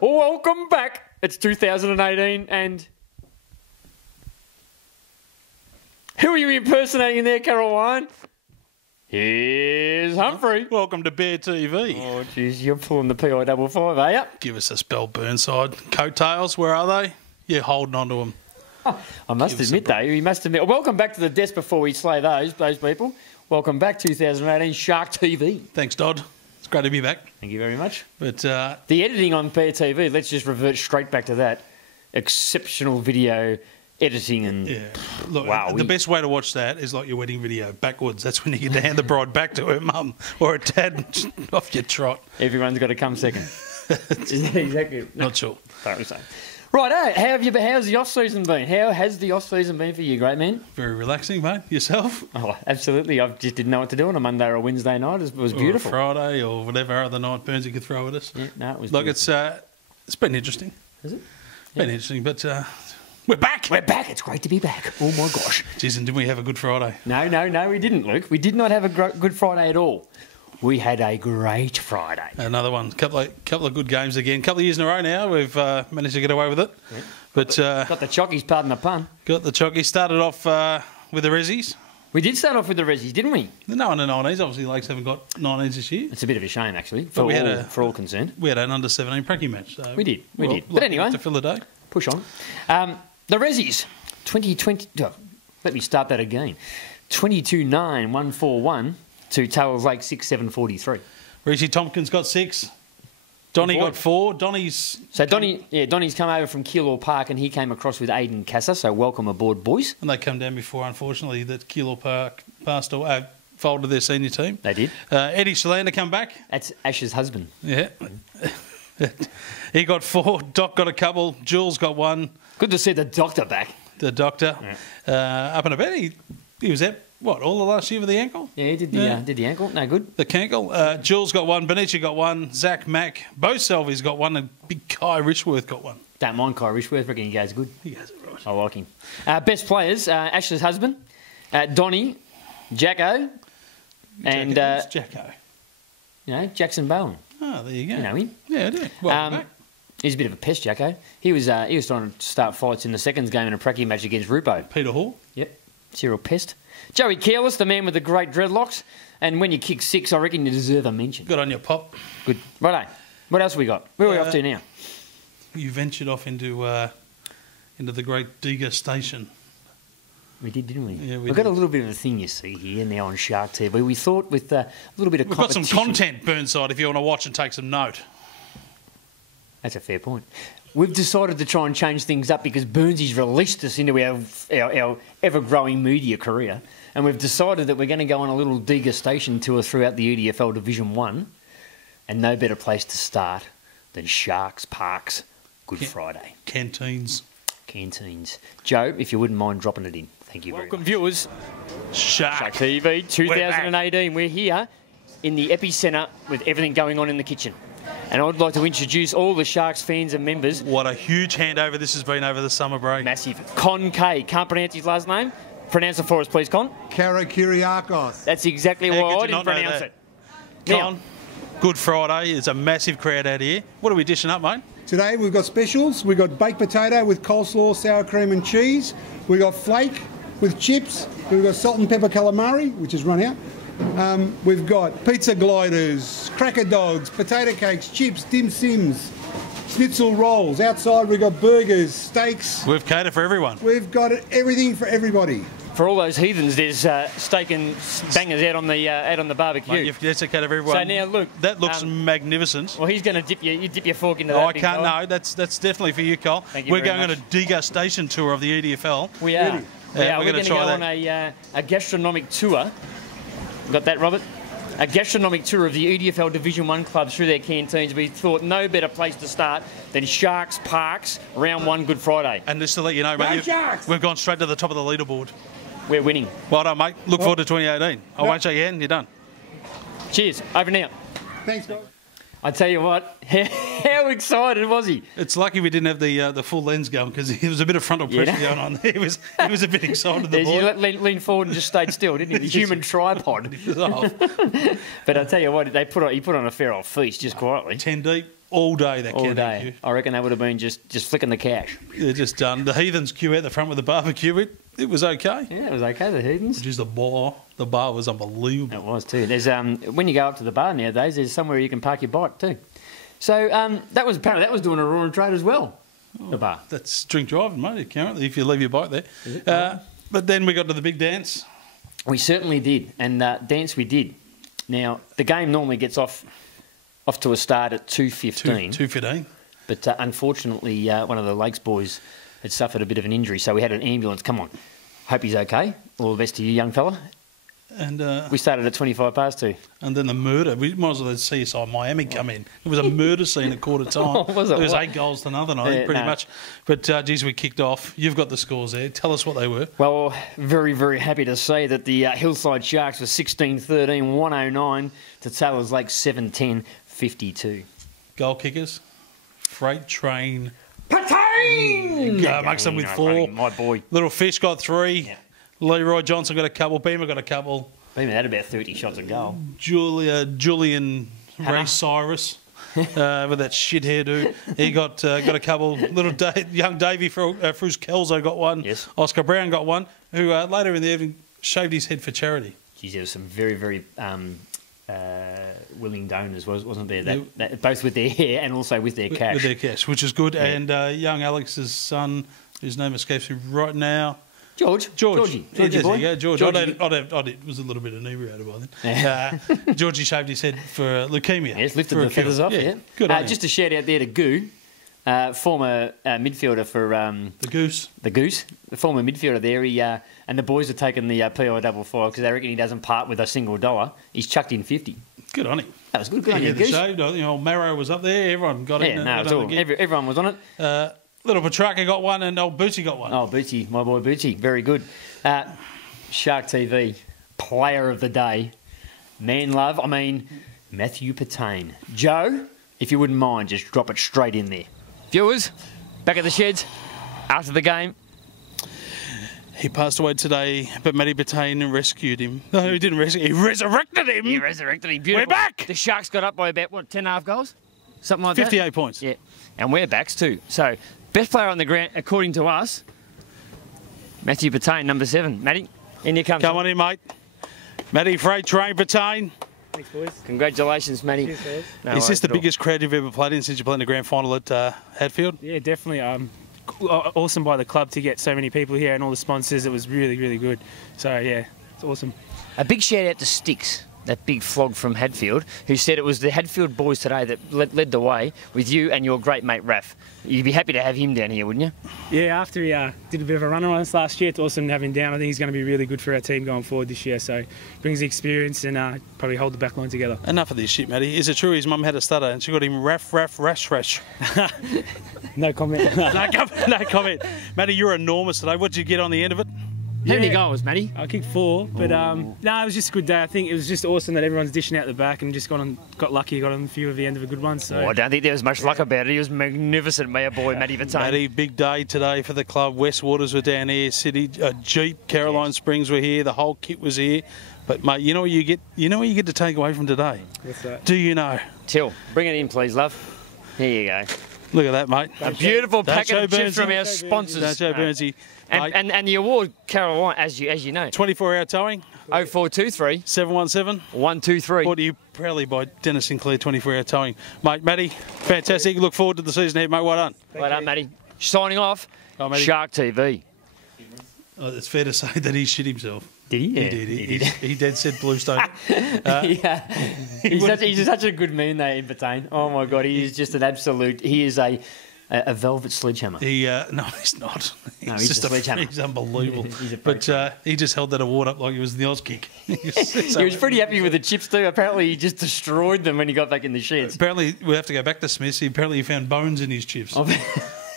welcome back. It's 2018 and... Who are you impersonating there, Caroline? Here's Humphrey. Welcome to Bear TV. Oh, jeez, you're pulling the PI55, are you? Give us a spell, Burnside. Coattails, where are they? You're holding on to them. Oh, I must admit, though, you must admit. Welcome back to the desk before we slay those people. Welcome back, 2018 Shark TV. Thanks, Dodd. It's great to be back. Thank you very much. But the editing on Bear TV, let's just revert straight back to that. Exceptional video editing and... yeah. Look, wow, the best way to watch that is like your wedding video, backwards. That's when you get to hand the bride back to her mum or her dad off your trot. Everyone's got to come second. Is that exactly? Not sure. Totally same. Right, how's the off-season been? How has the off-season been for you, great man? Very relaxing, mate. Yourself? Oh, absolutely. I just didn't know what to do on a Monday or a Wednesday night. It was beautiful. Or a Friday or whatever other night Burns you could throw at us. Yeah, no, it was Look, beautiful. it's been interesting. Is it? Been interesting, but we're back. We're back. It's great to be back. Oh, my gosh. Jeez, and didn't we have a good Friday? No, we didn't, Luke. We did not have a good Friday at all. We had a great Friday. Another one. Couple of good games again. Couple of years in a row now. We've managed to get away with it. Yeah. But got the chockies, pardon the pun. Got the chockies. Started off with the Rezzies. We did start off with the Rezzies, didn't we? No, in the 19s. Obviously, Lakes haven't got 19s this year. It's a bit of a shame, actually, for all concerned. We had an under-17 pracky match. So we did. But anyway, to fill the day. Push on. The Rezzies, 2020... Oh, let me start that again. 22-9-141 to Taylor's Lake 6-7-43. Rishi Tompkins got 6. Donnie got 4. Donnie's come over from Keilor Park and he came across with Aidan Casa, so welcome aboard, boys. And they come down before, unfortunately, that Keilor Park folded their senior team. They did. Eddie Shalander come back. That's Ash's husband. Yeah. He got 4. Doc got a couple. Jules got 1. Good to see the doctor back. The doctor. Yeah. Up and about. He was out, all the last year with the ankle? Yeah, he did the ankle. No good. The cankle. Jules got 1. Benicia got 1. Zach Mack. Both Selvies got 1. And big Kai Rishworth got 1. Don't mind Kai Rishworth. Reckon he goes good. He goes it right. I like him. Best players, Ash's husband, Donnie, Jacko, and... Jacko? Jackson Bowen. Oh, there you go. You know him? Yeah, I do. Welcome back. He's a bit of a pest, Jacko. He was trying to start fights in the seconds game in a pracky match against Rupo. Peter Hall. Yep. Serial pest. Joey Careless, the man with the great dreadlocks. And when you kick 6, I reckon you deserve a mention. Good on your pop. Good. Righto. What else we got? Where are we off to now? You ventured off into the great degustation. We did, didn't we? Yeah, We've got a little bit of a thing, you see, here now on Shark TV. We thought with a little bit of competition... We've got some content, Burnside, if you want to watch and take some note. That's a fair point. We've decided to try and change things up because Burnsy's released us into our ever-growing media career, and we've decided that we're going to go on a little degustation tour throughout the EDFL Division 1, and no better place to start than Sharks Park's Good Friday. Canteens. Joe, if you wouldn't mind dropping it in. Thank you very much. Welcome, viewers. Shark TV 2018. We're here in the epicentre with everything going on in the kitchen. And I'd like to introduce all the Sharks fans and members. What a huge handover this has been over the summer break. Massive. Con K. Can't pronounce his last name. Pronounce it for us, please, Con. Karakyriakos. That's exactly why I didn't pronounce it. Con, Good Friday. It's a massive crowd out here. What are we dishing up, mate? Today we've got specials. We've got baked potato with coleslaw, sour cream and cheese. We've got flake with chips. We've got salt and pepper calamari, which has run out. We've got pizza gliders, cracker dogs, potato cakes, chips, dim sims, schnitzel rolls. Outside we've got burgers, steaks. We've catered for everyone. We've got everything for everybody. For all those heathens, there's steak and bangers out on the barbecue. Mate, that's a cat of everyone. So now look, that looks magnificent. Well, he's going to dip your fork into that. I can't. No, that's definitely for you, Cole. We're going on a degustation tour of the EDFL. We are. We're going to go that. on a gastronomic tour. Got that, Robert? A gastronomic tour of the EDFL Division 1 clubs through their canteens. We thought no better place to start than Sharks Park's Round 1 Good Friday. And just to let you know, mate, we've gone straight to the top of the leaderboard. We're winning. Well done, mate. Look forward to 2018. I won't shake your hand. You're done. Cheers. Over now. Thanks, guys. I tell you what, how excited was he? It's lucky we didn't have the full lens going because there was a bit of frontal pressure going on. He was a bit excited. The boy. He leaned forward and just stayed still, didn't he? The human tripod. But I tell you what, he put on a fair old feast just quietly. 10 deep. all day. That all Canteen day. queue. I reckon that would have been just flicking the cash. They're just done. The Heathens queue out the front with the barbecue. It was okay. Yeah, it was okay, the Heathens. Just the bar was unbelievable. It was too. There's when you go up to the bar nowadays, there's somewhere you can park your bike too. So that was doing a roaring trade as well. The bar. That's drink driving, mate, apparently, if you leave your bike there. But then we got to the big dance. We certainly did, and dance we did. Now the game normally gets off to a start at 2:15. 2:15. But unfortunately, one of the Lakes boys had suffered a bit of an injury, so we had an ambulance. Come on, hope he's okay. All the best to you, young fella. And we started at 2:25. And then the murder. We might as well let CSI Miami come in. It was a murder scene at quarter time. Oh, was it? There was What? 8 goals to nothing, I think, pretty much. But, geez, we kicked off. You've got the scores there. Tell us what they were. Well, very, very happy to say that the Hillside Sharks were 16-13, 109 to Taylor's Lake 7-10, 52. Goal kickers. Freight Train. Patain! Amongst them with 4. My boy. Little Fish got 3. Yeah. Leroy Johnson got a couple. Beamer got a couple. Beamer had about 30 shots a goal. Julian Hannah. Ray Cyrus with that shit hairdo. He got a couple. Little young Davey Fruz Kelso got one. Yes. Oscar Brown got one, who later in the evening shaved his head for charity. Geez, there was some very, very willing donors, wasn't there? That, both with their hair and also with their cash. With their cash, which is good. Yeah. And young Alex's son, whose name escapes me right now. Georgie boy. Yeah, George. Georgie. I was a little bit inebriated by then. Georgie shaved his head for leukemia. Yes, lifted the feathers off, yeah. Good on him. Just a shout out there to Goo, former midfielder for... the Goose. The Goose, the former midfielder there. He, and the boys are taking the PI55 because they reckon he doesn't part with a single dollar. He's chucked in 50. Good on him. That was good. Good on He you, had the Goose. shaved. Old Marrow was up there. Everyone got in. Yeah, no, it's all. Everyone was on it. Little Petrarca got one and old Bootsy got one. Oh, Bootsy, my boy Bootsy, very good. Shark TV, player of the day, man love, Matthew Patain. Joe, if you wouldn't mind, just drop it straight in there. Viewers, back at the sheds, after the game. He passed away today, but Matty Patain rescued him. No, he didn't rescue him. He resurrected him. He resurrected him. Beautiful. We're back. The Sharks got up by about, 10.5 goals? Something like that? 58 points. Yeah, and we're backs too. So, best player on the ground, according to us, Matthew Patain, number 7. Matty, in you come. Come on in, mate. Matty Freight Train Patain. Thanks, boys. Congratulations, Matty. Cheers, guys. No Is this worries the at all. biggest crowd you've ever played in since you played in the grand final at Hatfield? Yeah, definitely. Awesome by the club to get so many people here and all the sponsors. It was really, really good. So, yeah, it's awesome. A big shout out to Sticks, that big flog from Hadfield, who said it was the Hadfield boys today that led the way with you and your great mate Raph. You'd be happy to have him down here, wouldn't you? Yeah, after he did a bit of a run on us last year, it's awesome to have him down. I think he's going to be really good for our team going forward this year. So brings the experience and probably hold the back line together. Enough of this shit, Matty. Is it true his mum had a stutter and she got him rash? No comment. No comment. Matty, you're enormous today. What did you get on the end of it? How many goals, Matty? I kicked 4, but no, it was just a good day. I think it was just awesome that everyone's dishing out the back and just got lucky, got on a few of the end of a good one. So. Oh, I don't think there was much luck about it. He was magnificent, my boy, Matty Patain. Matty, big day today for the club. West Waters were down here, City, Jeep, Caroline Springs were here, the whole kit was here. But mate, you know what you get? You know what you get to take away from today? What's that? Do you know? Till, bring it in, please, love. Here you go. Look at that, mate. A beautiful packet of chips from our Don't sponsors. show Burnsy. And the award, Caroline, as you know, 24-hour towing, 0423 717 123. Brought to you proudly by Dennis Sinclair 24-hour towing. Mate, Matty, fantastic. Look forward to the season ahead, mate. Well done. Well done, Matty. Signing off, Oh, Matty. Shark TV. Oh, it's fair to say that he shit himself. Did he? He did. He dead said Bluestone. Yeah. He's such a good man, though, in Patain. Oh, my God. He is just an absolute... He is a velvet sledgehammer. No, he's not. No, he's just a sledgehammer. He's unbelievable. He's a but he just held that award up like it was the Oz kick. He was pretty happy with the chips, too. Apparently, he just destroyed them when he got back in the sheds. Apparently, we have to go back to Smith's. Apparently, he found bones in his chips.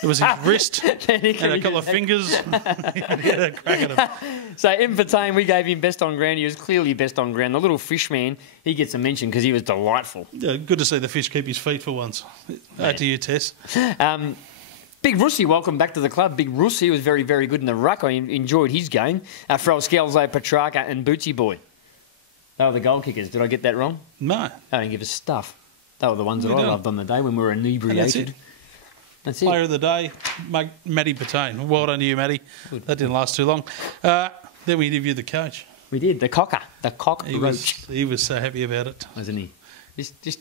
It was his wrist and a couple of fingers. He had a crack at him. So, in Patain, we gave him best on ground. He was clearly best on ground. The little fish man, he gets a mention because he was delightful. Yeah, good to see the fish keep his feet for once. To you, Tess. Big Russi, welcome back to the club. Big Russi was very, very good in the ruck. I enjoyed his game. Frel Scalzo, Petrarca and Bootsy Boy. They were the goal kickers. Did I get that wrong? No. They don't give us stuff. They were the ones that I loved on the day when we were inebriated. That's it. Player of the day, Matty Patane. Well done to you, Matty. That didn't last too long. Then we interviewed the coach. We did, the cockroach. He was so happy about it. Wasn't he?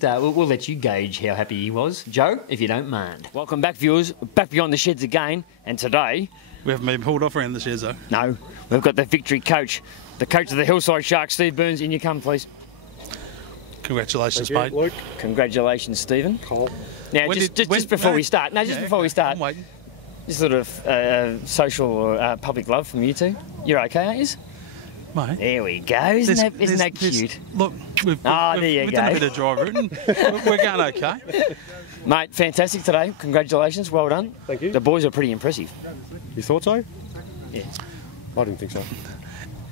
We'll let you gauge how happy he was. Joe, if you don't mind. Welcome back, viewers. Back beyond the sheds again. And today... We haven't been pulled off around the sheds, though. No. We've got the victory coach. The coach of the Hillside Sharks, Steve Burns. In you come, please. Congratulations, Thank you, mate. Luke. Congratulations, Stephen. Cole. Now, just before we start... No, just before we start... I'm waiting. This sort of social or public love from you two. You're okay, aren't you? Mate. There we go. Isn't that cute? Look, we've there you done a go. bit of dry rooting. We're going okay. Mate, fantastic today. Congratulations. Well done. Thank you. The boys are pretty impressive. You thought so? Yeah. I didn't think so.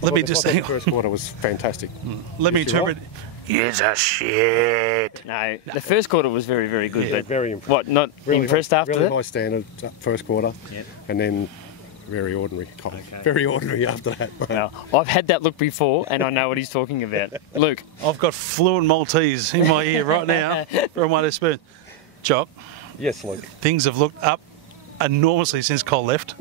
Let me just I say, thought the first quarter was fantastic. let me interpret. Yes, a shit. No, the first quarter was very, very good. Yeah, but very impressed. What, not Really impressed high, after really that? high standard first quarter, Yep. and then very ordinary. Very ordinary after that. Well, I've had that look before, and I know what he's talking about. Luke. I've got fluent Maltese in my ear right now from one of spoon. Jock, Yes, Luke. things have looked up enormously since Cole left.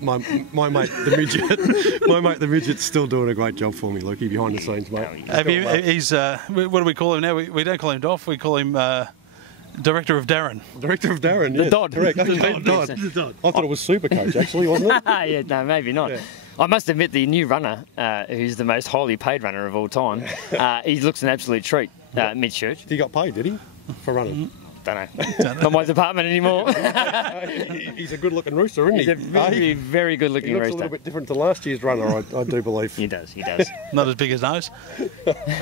My mate, the midget. My mate, the midget's still doing a great job for me, Luke. Behind the scenes, mate. Have you? He's what do we call him now? We don't call him Doff. We call him Director of Darren. Director of Darren. The yes, Dodd. Correct. The Okay, Dodd. Dodd. I thought it was Super Coach, actually, wasn't it? Yeah, no, maybe not. Yeah. I must admit, the new runner, who's the most highly paid runner of all time, he looks an absolute treat, mid-church. He got paid, did he? For running. Don't know. Not my department anymore. He's a good-looking rooster, isn't he? He's a very, very He good-looking looks a rooster. little bit different to last year's runner, I do believe. He does. Not as big as nose.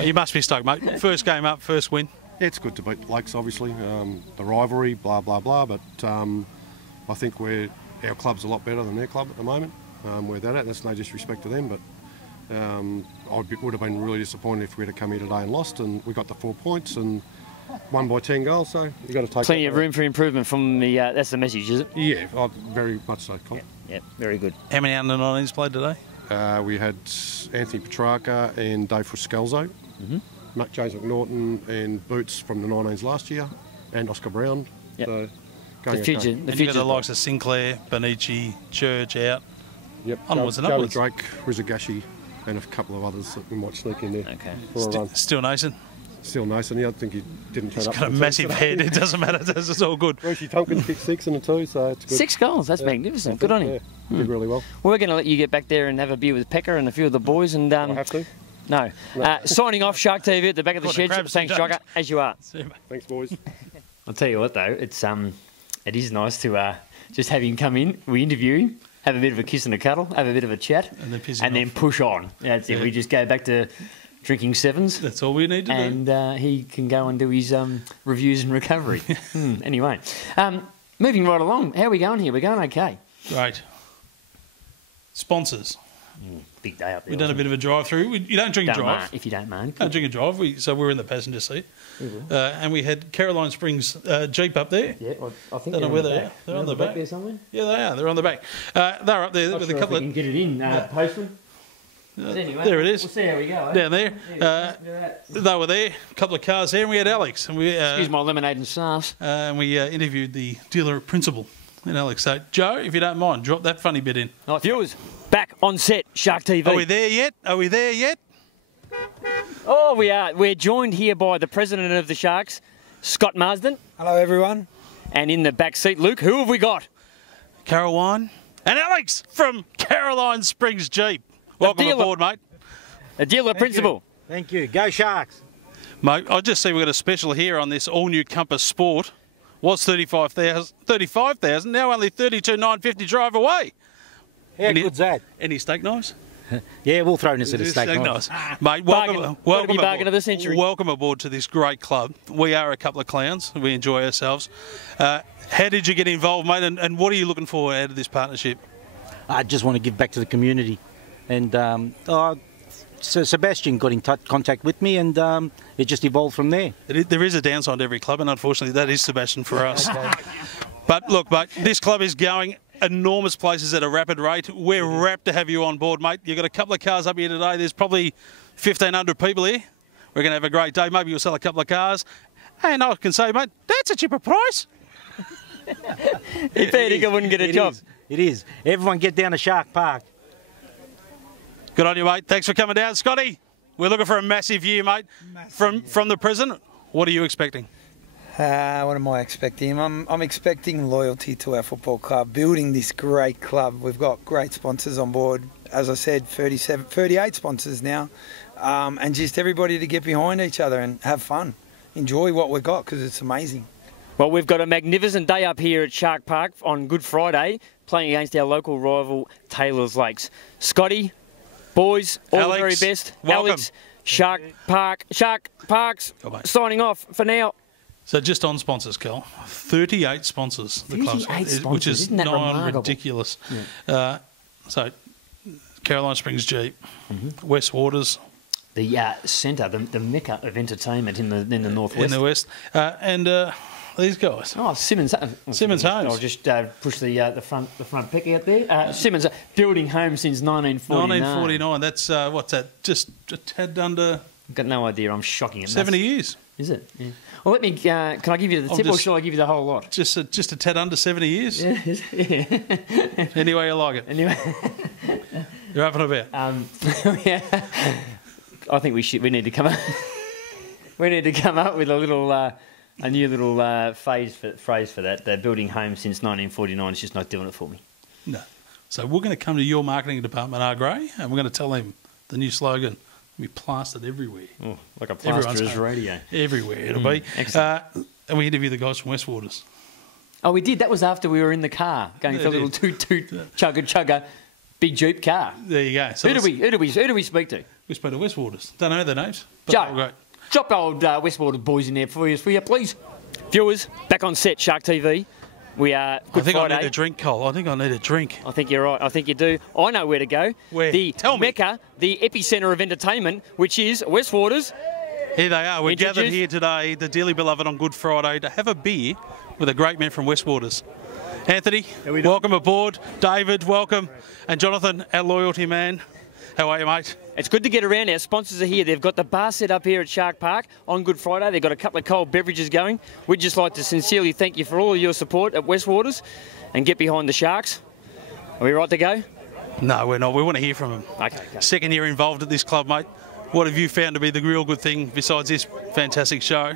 You must be stoked, mate. First game up, first win. Yeah, it's good to beat Lakes, obviously. The rivalry, blah, blah, blah. But I think our club's a lot better than their club at the moment. Where they're at, that's no disrespect to them. But I would have been really disappointed if we had come here today and lost. And we got the 4 points and won by 10 goals. So you've got to take Plenty that of room for improvement from the... that's the message, is it? Yeah, very much so, Colin. Yeah, very good. How many under 19s played today? We had Anthony Petrarca and Dave Friscalzo, James McNaughton and Boots from the 19s last year, and Oscar Brown. Yep. So, The going future. okay. The And you've future. got the likes of Sinclair, Bonici, Church out. Yep. Onwards and Joey upwards. Drake, Rizagashi, and a couple of others that we might sneak in there Okay. for a run. Still Nason. Still Nason, I think he didn't turn He's up. got a for the massive team head. today. It doesn't matter. It's all good. Rishi Tompkins kicked 6 and a 2, so it's good. 6 goals. That's magnificent. Good on him. Yeah, did really well. We're going to let you get back there and have a beer with Pecker and a few of the boys. And I have to. no. Signing off, Shark TV at the back of the Caught the shed. crabs Thanks, and Shocker, as you are. Thanks, boys. I'll tell you what, though, it is nice to just have him come in. We interview him, have a bit of a kiss and a cuddle, have a bit of a chat, And then piss him and then off. push on. That's it. Yeah. We just go back to drinking sevens. That's all we need to do. And he can go and do his reviews and recovery. Anyway, moving right along. How are we going here? We're going okay. Great. Sponsors. Big day up there. We've done a bit of a drive-through. You don't drink and drive. If you don't mind. Don't drink and drive. So we're in the passenger seat. And we had Caroline Springs Jeep up there. Yeah, I think Don't know they're where on the they back. are. They're on the back. there somewhere. Yeah, they are. They're on the back. They're up there Not with sure a if couple we of... can get it in postman. But anyway, there it is. We'll see how we go. Eh? Down there. Look at that. They were there. A couple of cars there. And we had Alex. And we, Excuse my lemonade and sauce. interviewed the dealer principal in Alex. So, Joe, if you don't mind, drop that funny bit in. Right, viewers, back on set, Shark TV. Are we there yet? Are we there yet? Oh, we are. We're joined here by the president of the Sharks, Scott Marsden. Hello, everyone. And in the back seat, Luke, who have we got? Caroline and Alex from Caroline Springs Jeep. Welcome dealer- aboard, mate. The dealer principal. Thank you. Go Sharks. Mate, I just see we've got a special here on this all-new Compass Sport. Was 35,000, now only 32,950 drive away. How good's that? Any steak knives? Yeah, we'll throw in a set of steak knives. Mate, Bargain. Gotta be bargain of the century. Welcome aboard to this great club. We are a couple of clowns. We enjoy ourselves. How did you get involved, mate, and what are you looking for out of this partnership? I just want to give back to the community. And so Sebastian got in contact with me, and it just evolved from there. There is a downside to every club, and unfortunately that is Sebastian for us. But look, mate, this club is going enormous places at a rapid rate. We're rapt to have you on board, mate. You've got a couple of cars up here today. There's probably 1,500 people here. We're going to have a great day. Maybe you'll sell a couple of cars. And I can say, mate, that's a cheaper price. If Edinger wouldn't get a job. It is. Everyone get down to Shark Park. Good on you, mate. Thanks for coming down. Scotty, we're looking for a massive year, mate. From the prison. What are you expecting? What am I expecting? I'm expecting loyalty to our football club, building this great club. We've got great sponsors on board. As I said, 38 sponsors now. And just everybody to get behind each other and have fun. Enjoy what we've got because it's amazing. Well, we've got a magnificent day up here at Shark Park on Good Friday, playing against our local rival, Taylor's Lakes. Scotty, boys, all the very best. Welcome. Alex, Shark Parks, signing off for now. So just on sponsors, Kel, 38 sponsors. The club's got, 38 sponsors. Which is Isn't that remarkable? ridiculous. Yeah. So Caroline Springs Jeep, West Waters. The centre, the mecca of entertainment in the northwest. In the west. And these guys. Oh, Simmons Homes. I'll just push the front pick out there. Simmons, building home since 1949. 1949. That's, what's that, just a tad under... I've got no idea. I'm shocking at 70 years. Is it? Yeah. Well, let me. Can I give you the tip, or shall I give you the whole lot? Just a tad under 70 years. Yeah. Any way you like it. Anyway, you're up and about. Yeah. I think we need to come up. We need to come up with a new little phrase for that. They're building homes since 1949. It's just not doing it for me. No. So we're going to come to your marketing department, R. Gray, and we're going to tell them the new slogan. We plastered everywhere. Oh, like a plasterer's radio. Everywhere it'll be. Excellent. And we interviewed the guys from West Waters. Oh, we did. That was after we were in the car going for a little toot chugga big Jeep car. There you go. So who do we speak to? We spoke to West Waters. Don't know their names. But Joe, great. drop old West Waters boys in there for you, please. Viewers, back on set, Shark TV. We are Good Friday. I need a drink, Cole. I think I need a drink. I think you're right. I think you do. I know where to go. Where? The Tell me. Mecca, the epicentre of entertainment, which is West Waters. Here they are. We're gathered here today, the dearly beloved on Good Friday, to have a beer with a great man from West Waters. Anthony, welcome aboard. David, welcome. And Jonathan, our loyalty man. How are you, mate? It's good to get around. Our sponsors are here. They've got the bar set up here at Shark Park on Good Friday. They've got a couple of cold beverages going. We'd just like to sincerely thank you for all of your support at West Waters and get behind the Sharks. Are we right to go? No, we're not. We want to hear from them. Okay. Second year involved at this club, mate. What have you found to be the real good thing besides this fantastic show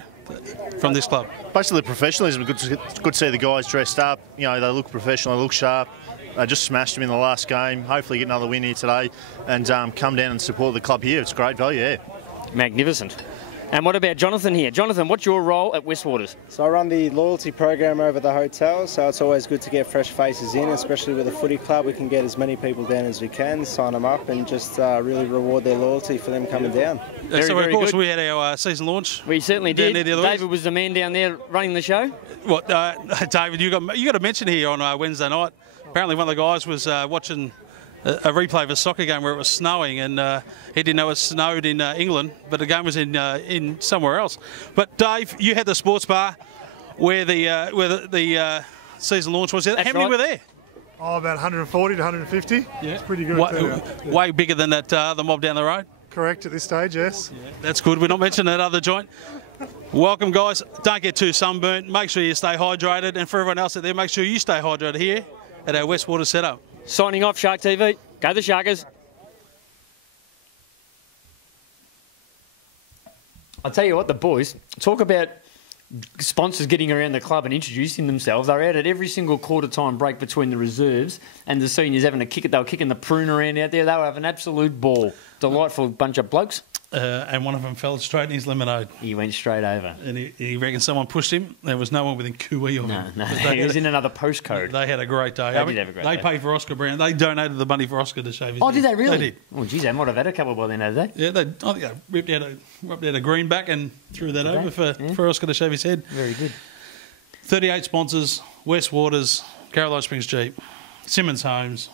from this club? Basically professionalism. Good to see the guys dressed up. You know, they look professional, they look sharp. They just smashed them in the last game. Hopefully get another win here today and come down and support the club here. It's great value, yeah. Magnificent. And what about Jonathan here? Jonathan, what's your role at West Waters? So I run the loyalty program over the hotel, so it's always good to get fresh faces in, especially with a footy club. We can get as many people down as we can, sign them up and just really reward their loyalty for them coming down. So of course we had our season launch. We certainly did. David was the man down there running the show. What, David, you got a mention here on Wednesday night. Apparently one of the guys was watching a replay of a soccer game where it was snowing, and he didn't know it snowed in England, but the game was in somewhere else. But Dave, you had the sports bar where the season launch was. How many were there? Oh, about 140 to 150. Yeah, it's pretty good. Way bigger than that the mob down the road. Correct at this stage, yes. Yeah, that's good. We're not mentioning that other joint. Welcome, guys. Don't get too sunburnt. Make sure you stay hydrated, and for everyone else out there, make sure you stay hydrated here at our West Waters setup. Signing off, Shark TV. Go the Sharkers. I'll tell you what, the boys, talk about sponsors getting around the club and introducing themselves. They're out at every single quarter time break between the reserves and the seniors having a kick. They were kicking the prune around out there. They were having an absolute ball. Delightful bunch of blokes. And one of them fell straight in his lemonade. He went straight over. And he reckons someone pushed him. There was no one within cooey of him. No, he was in another postcode. They had a great day. They did have a great day. They paid for Oscar Brown. They donated the money for Oscar to shave his head. Oh, did they really? They did. Oh, geez, they might have had a couple by then, had they? Yeah, I think they ripped out a greenback and threw that over for Oscar to shave his head. Very good. 38 sponsors, West Waters, Caroline Springs Jeep, Simmons Homes.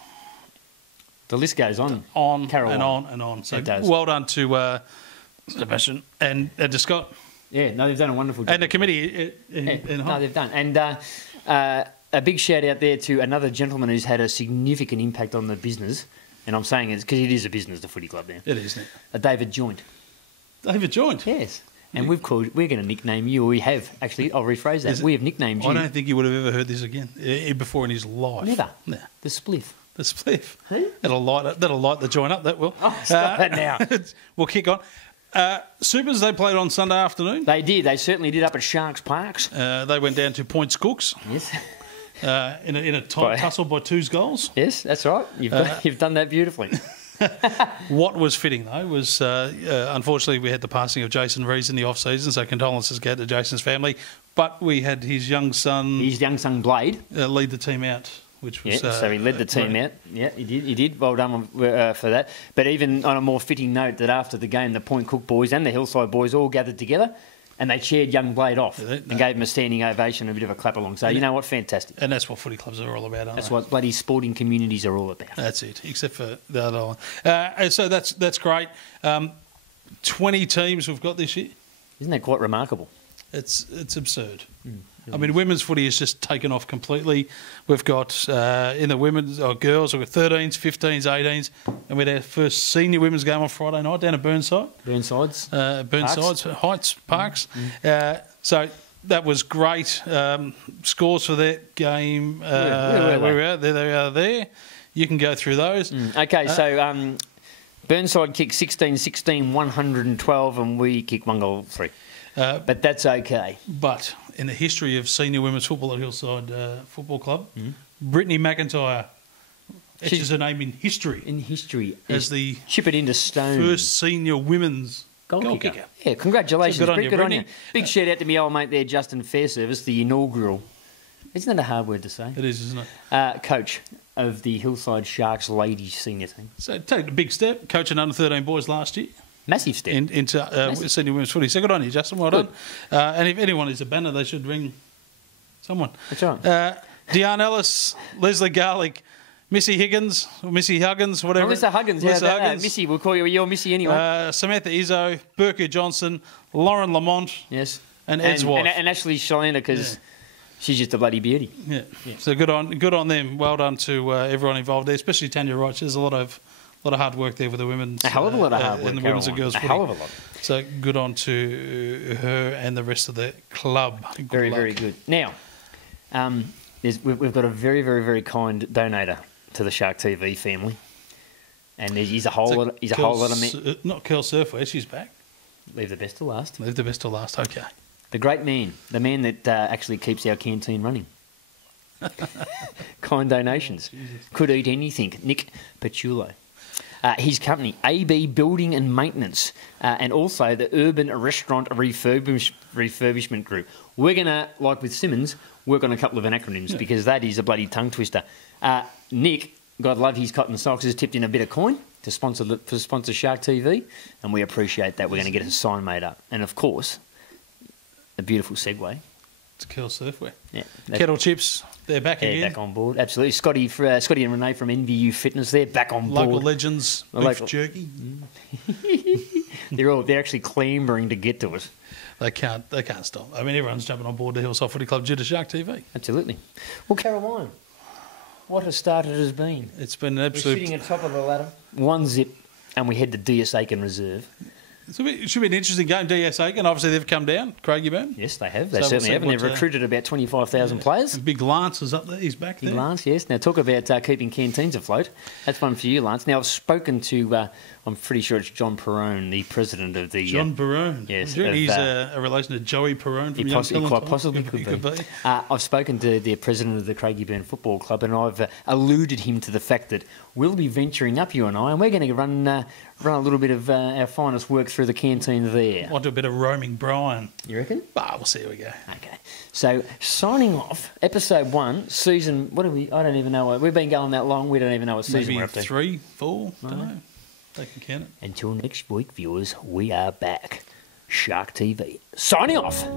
The list goes on. Caroline. And on and on. So it does. Well done to Sebastian and to Scott. Yeah, no, they've done a wonderful job. And the committee. No, they've done. And a big shout out there to another gentleman who's had a significant impact on the business. And I'm saying it because it is a business, the footy club now. It is, isn't it? David Joint. David joined. Yes. And we're going to nickname you, or we have. Actually, I'll rephrase that. We have nicknamed you. I don't think he would have ever heard this again before in his life. Never. No. The Spliff. The Spliff. Who? That'll light the joint up, that will. Oh, stop that now. We'll kick on. Supers, they played on Sunday afternoon. They did. They certainly did up at Sharks Parks. They went down to Points Cooks. Yes. In a tight tussle by 2 goals. Yes, that's right. You've done that beautifully. What was fitting, though, was unfortunately we had the passing of Jason Rees in the off-season, so condolences go to Jason's family. But we had his young son... Blade. Lead the team out, which was... so he led the team out. Yeah, he did. Well done for that. But even on a more fitting note, that after the game, the Point Cook boys and the Hillside boys all gathered together and they cheered young Blade off and gave him a standing ovation and a bit of a clap along. So, you know what? Fantastic. And that's what footy clubs are all about, aren't they? That's what bloody sporting communities are all about. That's it, except for the other one. And so that's great. 20 teams we've got this year. Isn't that quite remarkable? It's absurd. I mean, women's footy has just taken off completely. We've got, in the women's, or girls, we've got 13s, 15s, 18s, and we had our first senior women's game on Friday night down at Burnside. Burnside's Heights Parks. So that was great. Scores for that game. Where we are, there they are there. You can go through those. Okay, so Burnside kicked 16-16, 112, and we kicked 1 goal 3. But that's okay. But in the history of senior women's football at Hillside Football Club, Brittany McIntyre etches her name in history. As the chip it into stone. First senior women's goal kicker. Yeah, congratulations. Good on you. Big shout out to my old mate there, Justin Fairservice, the inaugural. Isn't that a hard word to say? It is, isn't it? Coach of the Hillside Sharks ladies senior team. So take a big step, coaching under 13 boys last year. Massive step. Into senior women's footy. So good on you, Justin. Well done. And if anyone is a banner, they should ring someone. That's right. Deanne Ellis, Leslie Garlick, Missy Huggins, whatever. Melissa Huggins. Missy, we'll call you your Missy anyway. Samantha Izzo, Burke Johnson, Lauren Lamont. Yes. And Ed's wife. And Ashley Shalana, because she's just a bloody beauty. Yeah. So good on them. Well done to everyone involved there, especially Tanya Wright. There's a lot of hard work there with the women's. A hell of a lot of hard work. And the women's and girls' footy. A hell of a lot. So good on to her and the rest of the club. Very good. Now, we've got a very, very, very kind donator to the Shark TV family, and he's a whole lot of men. Not Curl Surfwear, she's back. Leave the best to last. Okay. The great man, the man that actually keeps our canteen running. Kind donations. Could eat anything. Nick Pachulo. His company, AB Building and Maintenance, and also the Urban Restaurant Refurbishment Group. We're going to, like with Simmons, work on a couple of acronyms because that is a bloody tongue twister. Nick, God love his cotton socks, has tipped in a bit of coin to sponsor Shark TV, and we appreciate that. We're going to get a sign made up. And, of course, a beautiful segue. It's Curl Surfwear. Yeah. Kettle Chips, they're back again. Back on board, absolutely. Scotty and Renee from NVU Fitness, they're back on board. Local legends, beef jerky. They're actually clambering to get to us. They can't stop. I mean, everyone's jumping on board the Hillside Footy Club due to Shark TV. Absolutely. Well, Caroline, what a start it has been. It's been an absolute... We're sitting at top of the ladder. 1-0, and we head to DS Aiken Reserve. It should be an interesting game, DS Aiken. Obviously, they've come down, Craigieburn. Yes, they have. They certainly have. And they've recruited about 25,000 players. Big Lance is up there. He's back there. Big Lance, yes. Now, talk about keeping canteens afloat. That's one for you, Lance. Now, I've spoken to, I'm pretty sure it's John Perrone, the president of the... John Perrone. Yes. He's a relation to Joey Perrone from Young He quite possibly could be. I've spoken to the president of the Craigieburn Football Club, and I've alluded him to the fact that we'll be venturing up, you and I, and we're going to run a little bit of our finest work through the canteen there. I'll do a bit of roaming Brian. You reckon? We'll see how we go. Okay. So, signing off, episode 1, season... What are we... I don't even know. We've been going that long, we don't even know what season we're up to. 3, 4, don't know. They can count it. Until next week, viewers, we are back. Shark TV. Signing off.